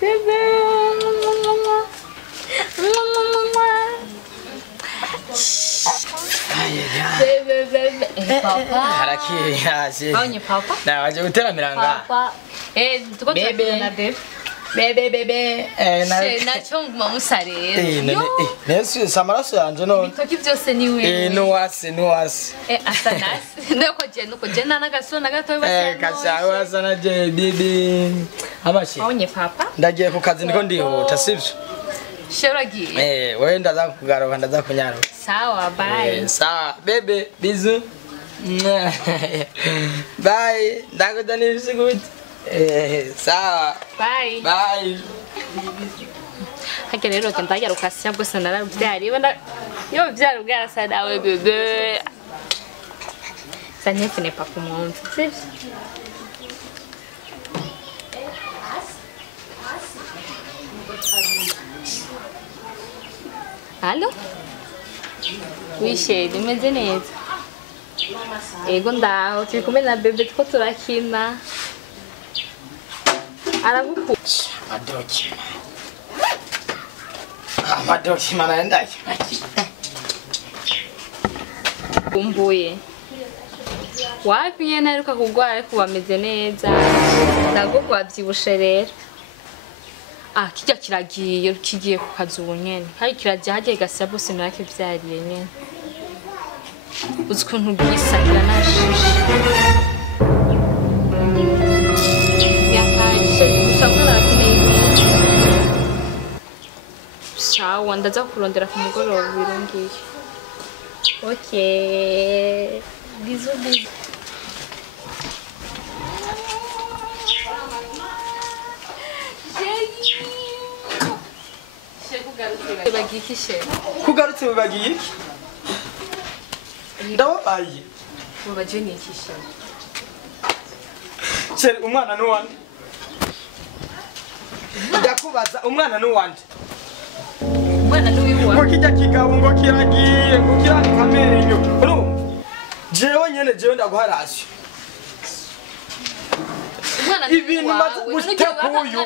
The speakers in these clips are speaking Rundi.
Bebe. Bebe. Papa. Haraki yaje. Aonye papa? Na waje guteramira nga. Papa. Tuko turakina bebe. Bebe. Nacho mumusarero. Nesi samaraso yanje no. Ibitoki byose ni wewe. No wasi. Asanasi. Nuko je nanagasona gatoyi basano. Kashawe asana je bibi. Amashi. Aonye papa? Ndagiye ku kazi ndiko ndihuta sivyo? Sheragiye. Wewe ndaza kugaruka ndaza kunyaro. Sawa, bye. Sawa, bebe, bizu. Bye. Ndakudanirisa good. Sawa. Bye. Bye. Hake rero kentagira ukasya bwose narabyari. Yo byari bwarasa nawe bebe. Sanye fine papa mu sivyo? Allo? Wishe, umeze neza? Ego ndaho, turi kumwe na bebe two turakina. Aragukunda. Amadoki manaendaje? Kumbuye. Wapi nyene aheruka kugwara ariko wameze neza. Ndago wavyibushe rero. Kijya kiragiye kigiye ku kazi ubu nyene. Hari kiragiye hagiye gasa bose narake vyariye nyene. Uzi ukuntu bwisakira nashishe. Yakaje gusamura akeneye. Sawa ndaza kurondera ku mugoroba birongiye. Okay. Bisous. Kugarutse bibagiye iki? Ndababaye. Mubaje ni iki she? Chere umwana no wande. Ndakubaza umwana no wande. Umwana no wiwa. Ngo kijya kigabo ngo kiragiye ngo kirani kamenyo. Jewe nyene ndaguharashe. Ibintu maze gutakuyu.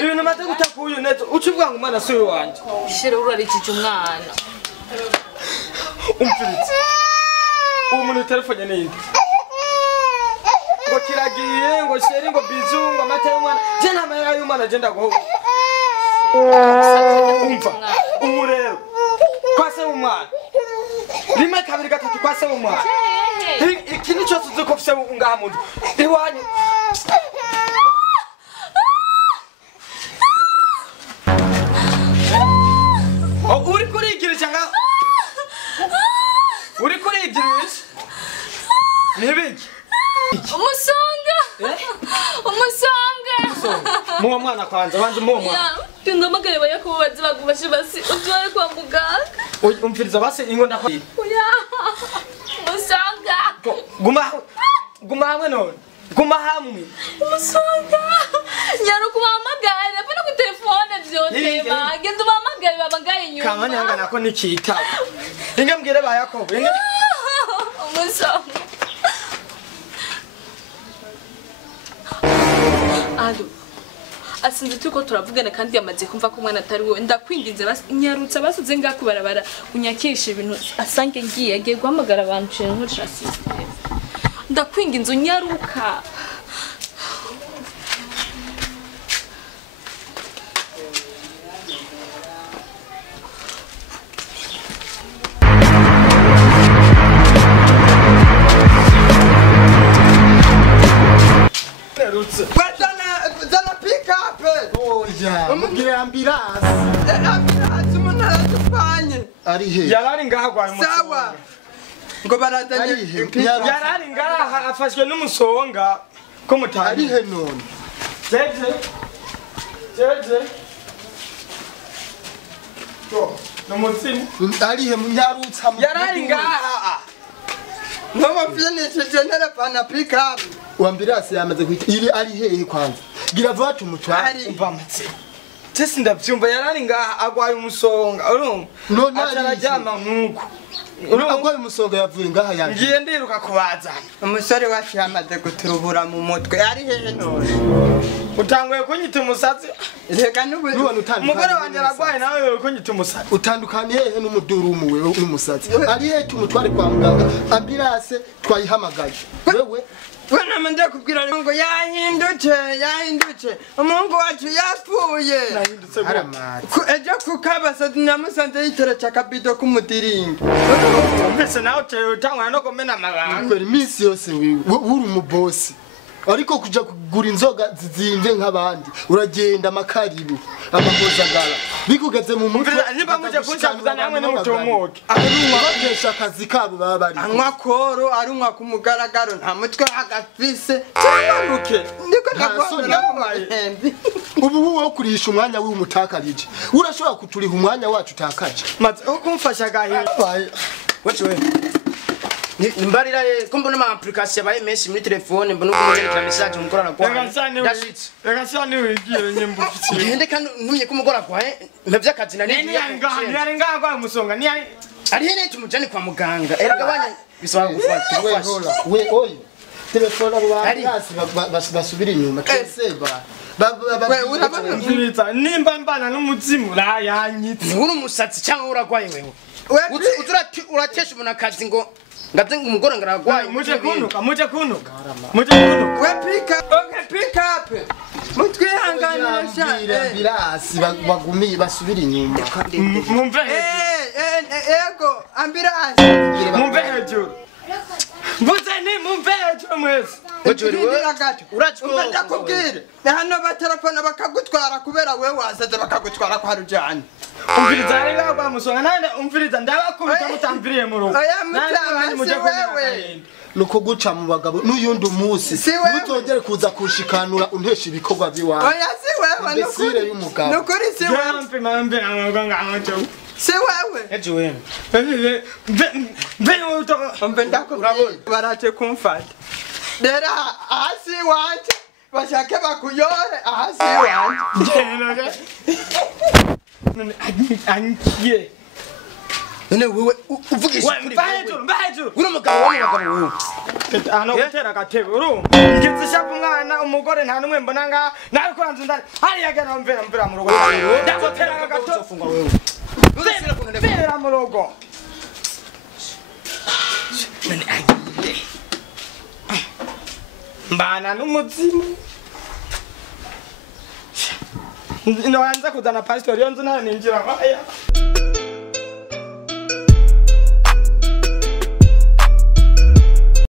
Ibintu maze gutakuyu neto ucivuga ngo umwana suyo wanje. Shere urarikije umwana. Umfiritse. Uwo muntu telefone ninde? Ngo kiragiye ngo sheri ngo bizu ngo amata y'umwana. Je ntamara y'umwana je ndago. Umva. Umurero. Kwase umwana. Rimwe kabiri gatatu kwase umwana. Ikindi cyose uzuko fise ngaha muntu. Iwanyu. Uri kurigirisha nga? Uri kurigirisha? Nibiki? Umusonga. Muwa mwana kwanza banze muwa mwana. Tundamagare bayakubaza bagubashe basi utware kwa muganga. Umfiriza basi ingo ndakwa. Oya. Umusonga. Guma hamwe none. Guma hamwe. Umusonga. Nyaro kumamagara apana ku telefone byote ba. Genda umamagare babagaye nyuma. Kamani hanga nako nikita. Inge mbwire bayakobo. Inge. Umusonga. Alo. Asinze tuko turavugana kandi yamaze kumva ko umwana atari wowe ndakwinginze nyarutsa basuze ngakubarabara unyakisha ibintu asange ngiye agiye guhamagara abantu cyo nkurira system ndakwinginze unyaruka Nerutse. Umubwire ambulance. Ambulance umuntu aratupanye. Ari he? Yarari ngaha kwa umusonga. Sawa. Ngo baratanye. Yarari ngaha afashwe n'umusonga ko mutari. Ari he none? Jeje. Ko numutsimu. Ari he munyarutsa. Yarari ngaha. Mama finish general pana pick up. Ambulance yamaze kwita. Iri ari he kwanza? Gira vuba tumutware. Umva matse. Tese ndabyumva yarari ngaha agwaye umusonga. Urumva? None arajyama nkuko. Agwaye umusonga yavuye ngaha yanjye. Ngiye ndiruka kubazana. Umusore wacu yamaze guturubura mu mutwe. Ari hehe none? utanguye kunyita umusatsi reka n'ubu umugore wanjye aragwaye nawe wewe kunyita umusatsi utandukaniye he n'umudurumu wewe n'umusatsi ari he tumutware kwa muganga ambulance twayihamagaye wewe Wana mende kubwira ngo yahindutse umuhungu wacu yapfuye ejo kukabasa nyamusanze yiteretse akabido k'umudiringi mbese nawe utangwa no kumena amabanga kwera iminsi yose uri umubosi ariko kuja kugura inzoga zizimvye nk'abandi uragenda makaribu amahozagara bikugeze mu mutwe niba muje kunshabuza namwe n'umutomoke abakesha akazi kabo baba bari anywa koro arumwa ku mugaragaro nta mutwe agafise cyaruke ndiko ndagwara ubu wo kurisha umwanya w'umutakarije urashobora kuturiha umwanya wacu utakaje maze ukumfasha gahe wewe nimbarira ko mbona ama application yabaye menshi muri telefone mbona uko mugera message umukorana kwa ndashitse reka wigiye nyembufitse ngende kandi ntumye ko umugora kwa mbyakazi na nini ni kwa musonga ni ari hene tumujane kwa muganga erega banye bisaba gufata we oyo telefone abo basi basubira inyuma keseba urabona nimba mbana n'umuzimu la yanyitse uri umusatsi cyangwa uragwaye wewe uratesha umuntu akazi ngo ngabye umugore ngaragwaye muje kunuka we pick up mutwihanganisha birasi bagumi basubira inyuma mumve ego ambulance mumve hejuru Mbuzeni mumve hejuru mwese ndakubwire hano baterefona bakagutwara kubera wewe wasaze bakagutwara kwa rujyane umviriza rega kwa musonga nane umviriza ndabakubita mutamviriye mu rugo oya mutama wewe nuko guca mu bagabo n'uyundi umunsi mutongere kuza kushikanura untesha ibikorwa biwawe oya si wewe nukuri y'umugabo nukuri si wewe mambe amaganga amacho si wewe ejuwe mbe uto mbe ndakubwira baraje kumfata dera hasi wanje bashake bakuyore hasi wanje none ankiye none wewe uvugisha kuri mbahejuru uri umugabo w'umugabo wewe ano gutera gatebe uru ngitse shaka umwana umugore nta numwe mbona nga nawe ko nzu ndani hari yagana mvera mu rugo ndagutera gato ufunga wewe mvera mu rugo none agiye mbana n'umuzimu no yanza kuzana pastor yonzo nta ninjira haya